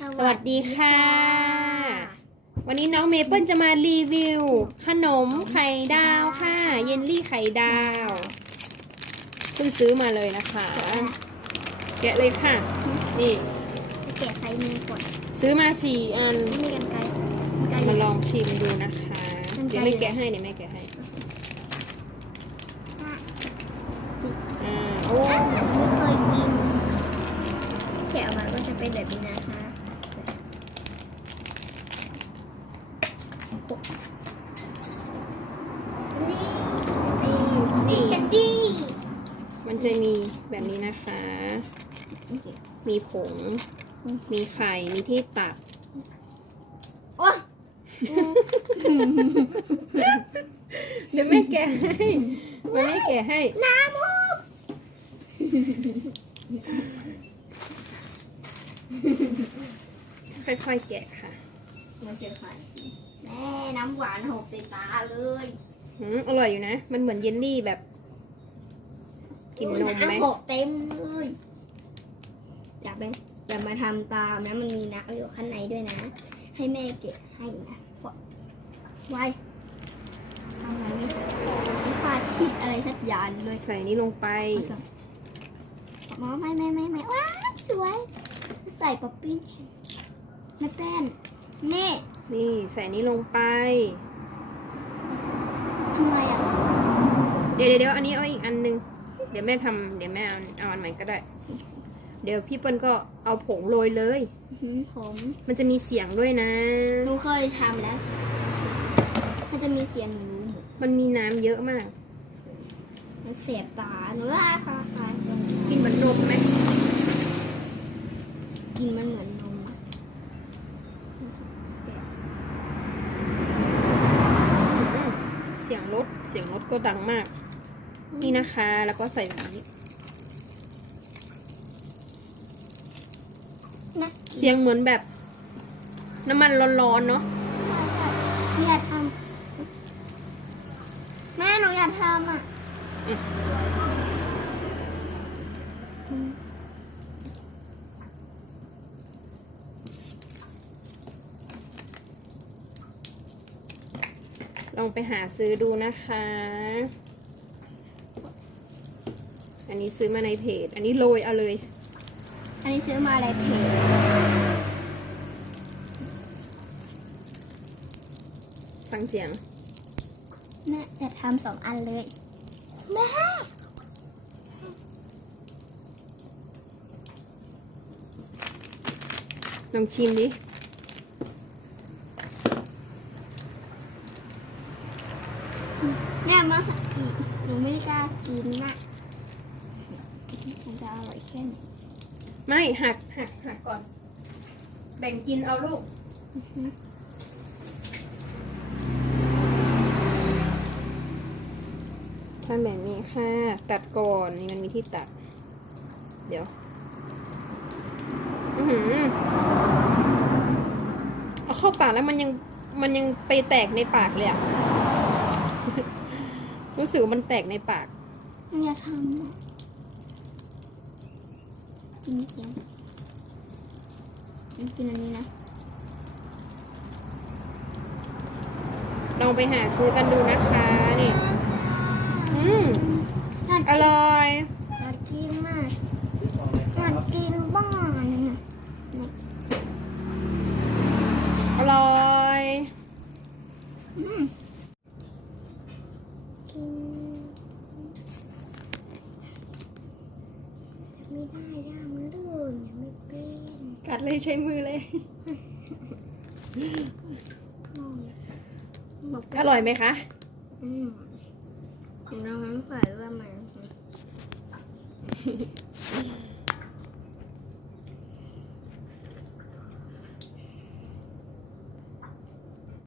สวัสดีค่ะ วันนี้น้องเมเปิลจะมารีวิว ขนมไข่ดาวค่ะ เยลลี่ไข่ดาวเพิ่งซื้อมาเลยนะคะ แกะเลยค่ะ นี่จะแกะใส่มือก่อนซื้อมาสี่อันไม่มีกันไกลกันไกลมาลองชิมดูนะคะมันไกลเดี๋ยวไม่แกะให้เดี๋ยวแม่แกะให้อ่าโอ้ไม่เคยกินแกะออกมาก็จะเป็นแบบนี้นะคะนี่นี่แคนดี้ มันจะมีแบบนี้นะคะ มีผง มีไข่ มีที่ตัก โอ้เดี๋ยวแม่แกะให้มาแม่แกะให้ น้ำมูกค่อยๆแกะค่ะมาเสียค่ะแม่น้ำหวานหกใส่ตาเลย อืมอร่อยอยู่นะ มันเหมือนเยลลี่แบบ กินนมไหมน้ำหกเต็มเลยจับไหมจะมาทำตามนะมันมีน้ำอยู่ข้างในด้วยนะ ให้แม่เก็บให้นะไว้ทำอะไรไม่ได้ฟาดชิดอะไรสักอย่างเลยใส่นี้ลงไปหมอไม่ไม่ไม่ไม่ว้าวสวย ใส่ป๊อปปี้แทนไม่แป้นนี่นี่ใส่นี้ลงไปทำไมอะเดี๋ยวเดี๋ยวเดี๋ยวอันนี้เอาอีกอันนึง เดี๋ยวแม่ทำเดี๋ยวแม่เอาเอาอันใหม่ก็ได้ เดี๋ยวพี่เปิ้ลก็เอาผงโรยเลย หืมผม มันจะมีเสียงด้วยนะ หนูเคยทำแล้ว มันจะมีเสียงหนูมันมีน้ำเยอะมาก มันเสียบตา หนูว่าคล้ายๆกันกินเหมือนนมไหมกินมันเหมือนนมอะอืมเสียงรถเสียงรถก็ดังมาก นี่นะคะ แล้วก็ใส่แบบนี้ นะเสียงเหมือนแบบ น้ำมันร้อนๆเนาะพี่อยากทำแม่หนูอยากทำอะอืม ลองไปหาซื้อดูนะคะ อันนี้ซื้อมาในเพจ อันนี้โรยเอาเลย อันนี้ซื้อมาอะไรเพจ ฟังเสียง แม่จะทำสองอันเลย แม่ลองชิมดิเนี่ยมาอีก หนูไม่กล้ากินนะ มันจะอร่อยแค่ไหนไม่หักหักหักก่อน แบ่งกินเอาลูกทำแบบนี้ค่ะ ตัดก่อนนี่มันมีที่ตัด เดี๋ยว อือหือเอาเข้าปากแล้วมันยังมันยังไปแตกในปากเลยอะรู้สึกว่ามันแตกในปากมันจะทำอะ กินนิดเดียวงั้นกินอันนี้นะ ลองไปหาซื้อกันดูนะคะ นี่ อืมอยากอร่อยอยากกินมากอยากกินบ้างอันนี้นะนี่อร่อยอืมกินไม่ได้ย่ามันลื่นอย่าไม่เป็น กัดเลยใช้มือเลยบอกอร่อยไหมคะอืมของเราไม่ใส่ว่ามัน